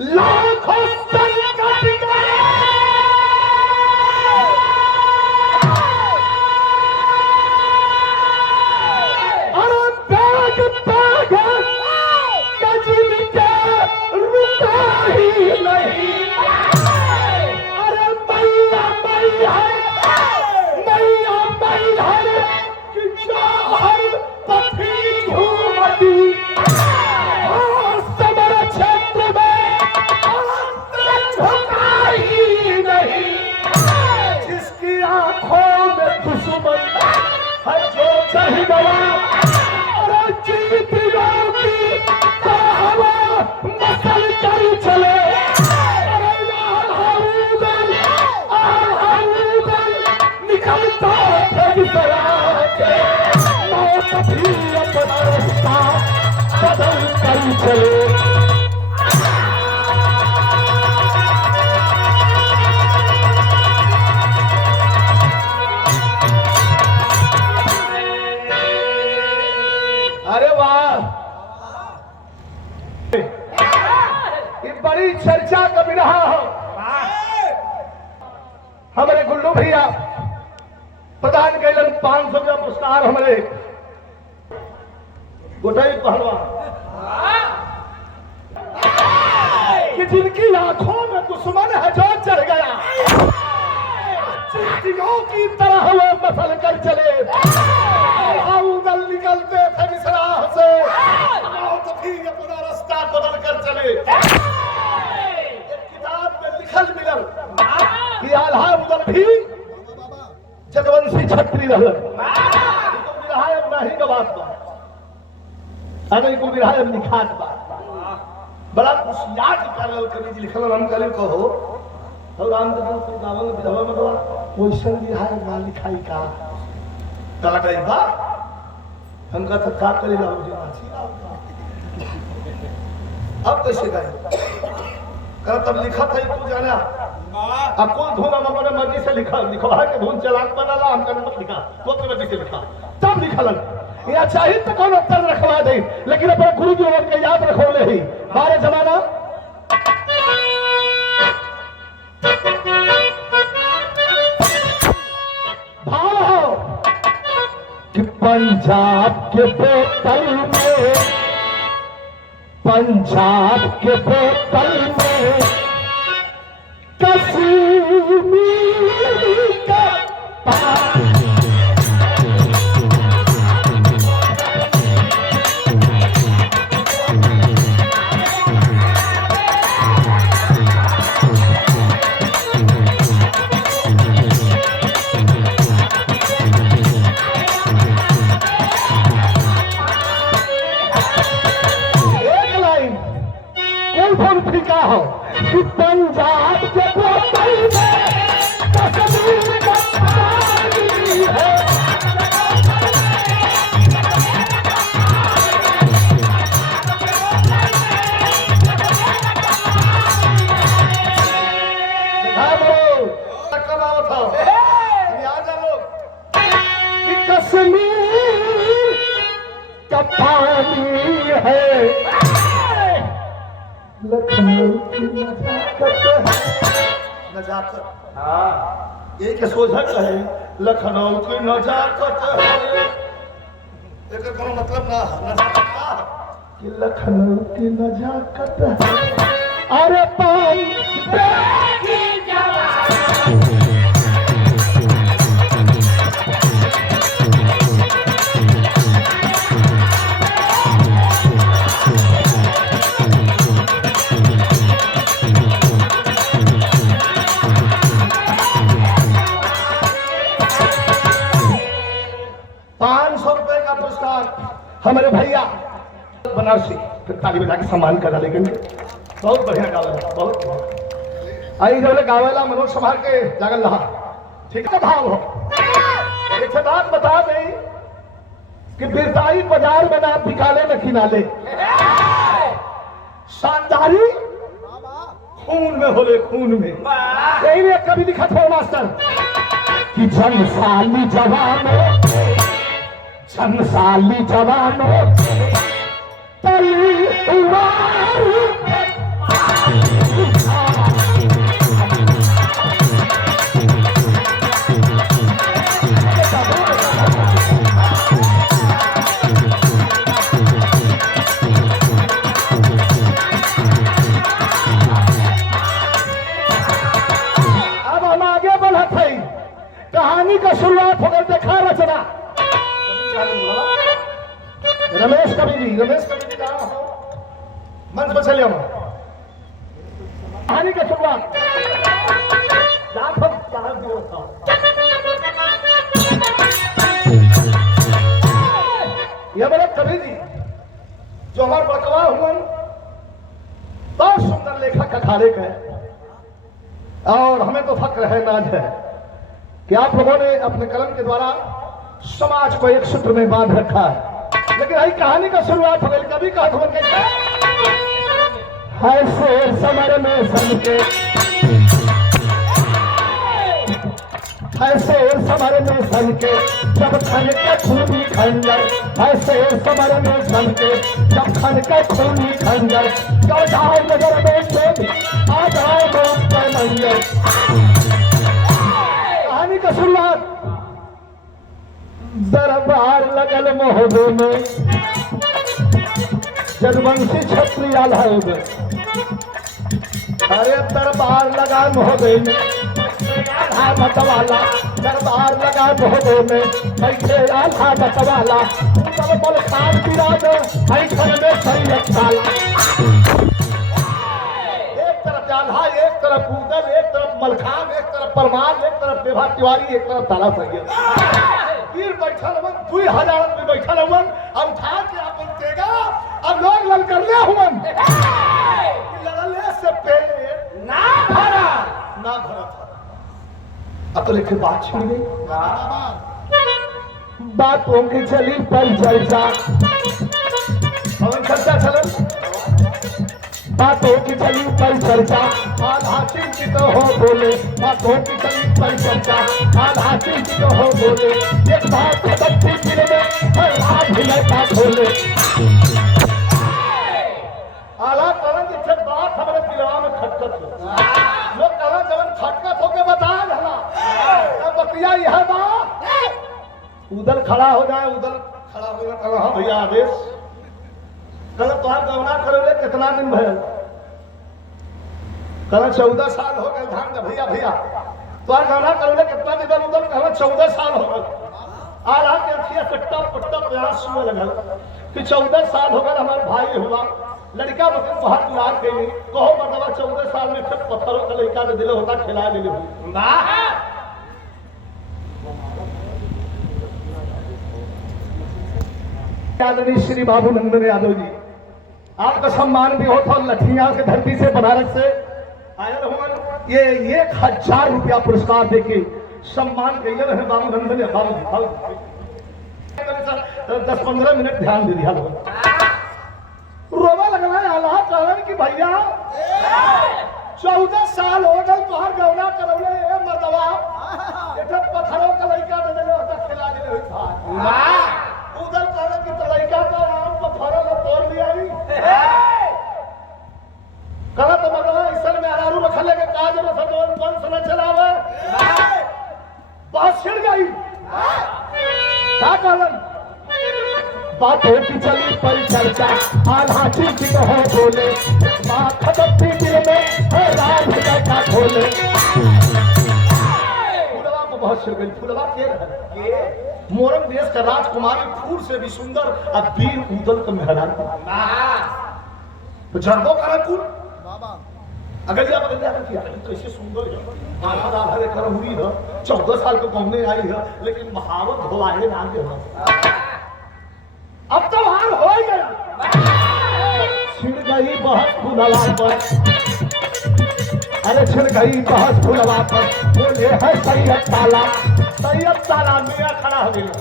लाखों संकट गए, अरे बैग बैग कजिल के रुका ही नहीं। अरे मैया मैया मैया मैया कि हर पथी घूमती समर क्षेत्र में झुका ही नहीं। जिसकी आंखों में दुश्मन है जो चाहे गवा, और जीत की हवा मसल कर चले। अरे निकलता मौत भी अपना रास्ता बदल कर चले। अरे वाह, ये बड़ी चर्चा का भी रहा हो। हमारे गुल्लू भैया प्रदान कैलन 500 का पुरस्कार हमारे गोटाई पहलवान कि जिनकी आंखों में दुश्मन है जो चढ़ गया, चींटियों की तरह वो मसल कर चले। उगल निकलते थे जिस राह से मौत भी अपना रास्ता बदल कर चले। एक किताब में लिखल मिलल कि आल्हा उदल भी जगवंशी छत्री रहल। तो विधायक नहीं का बात बा, अगर को विधायक लिखात बा बड़ा कुछ याद कर लो। कवि जी लिखल हम कल कहो और राम को गावल विधवा में बड़ा वैसन विधायक ना लिखाई का कलटाई बा। हमका तो का करे ना हो अब कैसे गए कर तब लिखा था तू जाना। अब कोई धुन हम अपने मर्जी से लिखा लिखवा के धुन चलाक बनाला, हमका मत लिखा तो अपनी मर्जी से लिखा तब लिखलन। या चाहिए तो कौन उत्तर रखवा दे, लेकिन अपने गुरु जी के याद रखो ले ही बारे जमाना। भाव हो कि पंजाब के बोतल में, पंजाब के बोतल में कश्मीर का पानी। हो कि पंजाब के बोतल में कश्मीर का पानी है। कब आओ था याद है लोग कि कश्मीर का पानी है, लखनऊ की नजाकत। हाँ एक सोझत है लखनऊ की नजाकत है। एक कोनो मतलब ना नजाकत का कि लखनऊ की नजाकत है। अरे पानी की जवानी हमारे भैया बनारसी फिर ताली बजा के सम्मान करा। लेकिन बहुत बढ़िया गावला, बहुत आई जब गावेला मनोज संभाल के जागल रहा। ठीक है भाव हो। एक बात बता दें कि बिरताई बाजार में ना बिकाले न किनाले, शानदारी खून में होले, खून में। यही ने कभी लिखा था मास्टर कि जनसाली जवानों, जनसाली जवानों तलवार कहानी का शुरुआत हो गई। देखा रचना रमेश कवि जी कहाँ हो? मंच पर चले आओ। कहानी का शुरुआत ये मेरे कवि जी जो हमारे बकवा हुआ बहुत सुंदर लेखक अखाड़े का है, और हमें तो फक्र है, नाज है कि आप लोगों ने अपने कलम के द्वारा समाज को एक सूत्र में बांध रखा है। लेकिन यही कहानी का शुरुआत हो गई। कभी कहा खबर कैसे है शेर समर में सन के, है शेर समर में सन के जब खन के खूनी खंजर, है शेर समर में सन के जब खन के खूनी खंजर, तो जाओ नजर में से आ जाओ मौत का मंजर। कहानी का शुरुआत दरबार लगल महोदय में जदवंशी क्षत्रिय आल्हा हो गए। अरे दरबार लगा महोदय में आल्हा मतवाला, दरबार लगा महोदय में बैठे आल्हा मतवाला, ऊपर बल खान विराज ऐठन में सैयद साला। एक तरफ आल्हा, एक तरफ उदल, एक तरफ मलखान, एक तरफ परमान, एक तरफ विभा तिवारी, एक तरफ तारा सैयद। फिर बैठल हुआ 2000 आदमी बैठल हुआ, अब उठा के अपन देगा, अब लोग ललकरले हुआ लड़ले से पेट ना भरा था। अब लेके बात छिड़ गई, बातों की चली पर चर्चा, चर्चा चल बातों की चली पर चर्चा, आल्हा चिंतित हो बोले, बातों की चली पर चर्चा, आल्हा चिंतित हो बोले, एक बात खत्म थी दिल में हर भिलय का खोले। आल्हा करण की छत बात हमारे दिलवा में खटखट हो, लोग करण जवन खटखट होके बता हला तब बतिया यह बात उधर खड़ा हो जाए, उधर खड़ा हो जाए। कल हाँ भैया आदेश, कल तुहार गवना करोले कितना दिन भयल? कल 14 साल हो गए। ध्यान दे भैया भैया, तुहार गवना करोले कितना दिन उधर कल 14 साल हो गए। आज आपके अखिया कट्टा पट्टा प्यास सुने लगल कि 14 साल हो गए हमारे भाई हुआ, लड़का बच्चे बहुत दुलार के लिए कहो मतलब 14 साल में फिर पत्थरों का लड़का ने दिल होता खिला ले आदरणीय श्री बाबू नंदन यादव जी, आपका सम्मान भी होता और लठियां के धरती से बनारस से आयल हुआ। ये 1000 रुपया पुरस्कार देके सम्मान कैले रहे बाबू नंदन बाबू 10-15 मिनट ध्यान दे दिया रोवा लगना है। अल्लाह कारण कि भैया 14 साल हो गए तुहार गौना करौले मर्दवा पत्थरों का लड़का दे होता खिला दे उधर कारण की लड़का का आम पत्थरों को तोड़ लिया कहा तो मर्दवा ईश्वर में अरारू रखले के काज रसदोन बंस न चलावे बहुत छिड़ गई। क्या कारण बातों की चली पर चर्चा, आल्हा चिंतित हो बोले, बात खत्म थी दिल में राज का खोले। फूलवा को बहुत छिड़ गई। फूलवा के मोरम देश का राजकुमारी फूल से भी सुंदर अब वीर उदल का मेहरान तो झंडो करा फूल अगर आप किया कैसे सुंदर है हुई है 14 साल को घूमने आई है, लेकिन महावत धोआए ना अब तो हार हो ही गया। छिड़ गई बहस फूलवा पर, अरे छिड़ गई बहस फूलवा पर, बोले है सैयद साला मेरा खड़ा हो गया।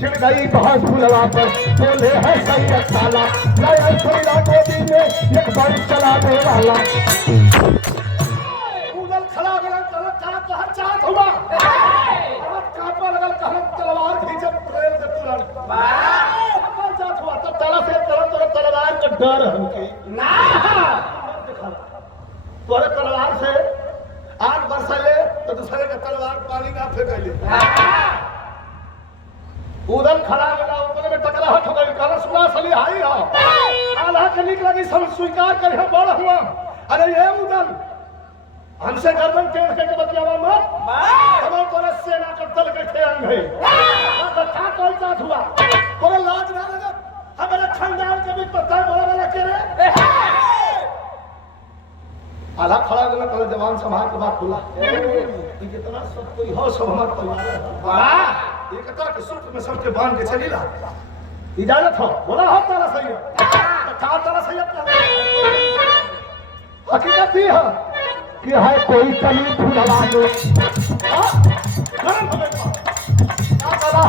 छिड़ गई बहस फूलवा पर, बोले है सैयद साला, नया सोया गोदी में एक बड़ी चलाने वाला। उधर खड़ा गया तो हर चाहत हुआ कांपा लगल कहन तलवार खींचब ट्रेन से तुरंत हुआ तब ताला से तरह तलवार का डर हमके ना तोरे तलवार से आग बरसले तो दूसरे का तलवार पानी ना फेंकले उधर खड़ा गया ऊपर में टकराहट हो गई कहला सुना सली हाई हो आला के निक लगी सब स्वीकार कर हम बड़ हुआ अरे ये उधर हमसे गर्दन टेढ़ के बतियावा मत हम तोरे सेना के दल के ठेंग है तो का कोई बात हुआ तोरे लाज ना लगा हमारे खानदान के भी पता बोला वाला के रे आला खड़ा गया कहला जवान संभाल के बात खुला ये कितना सब कोई हो सब हमार परिवार वाह एकता के सूत्र में सबके बांध के चलीला इजाजत हो बोला हो तारा सही तो का तारा सही अपना हकीकत ही है कि है कोई कमी फुलवा दो गरम हो गई क्या बोला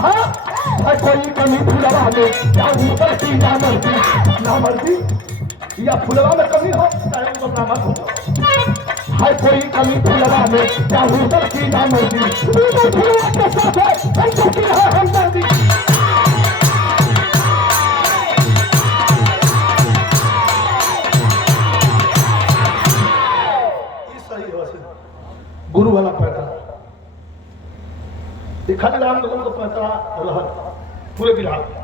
है कोई कमी फुलवा दो क्या ऊपर की ना मर्दी या फुलवा में कमी हो चाहे ऊपर ना मत हो है कोई कमी फुलवा में क्या ऊपर की ना मर्दी फुलवा के साथ है हम की है हमदर्दी गुरु वाला पैदा दिखा राम लोगों को पैदा पूरे बिहार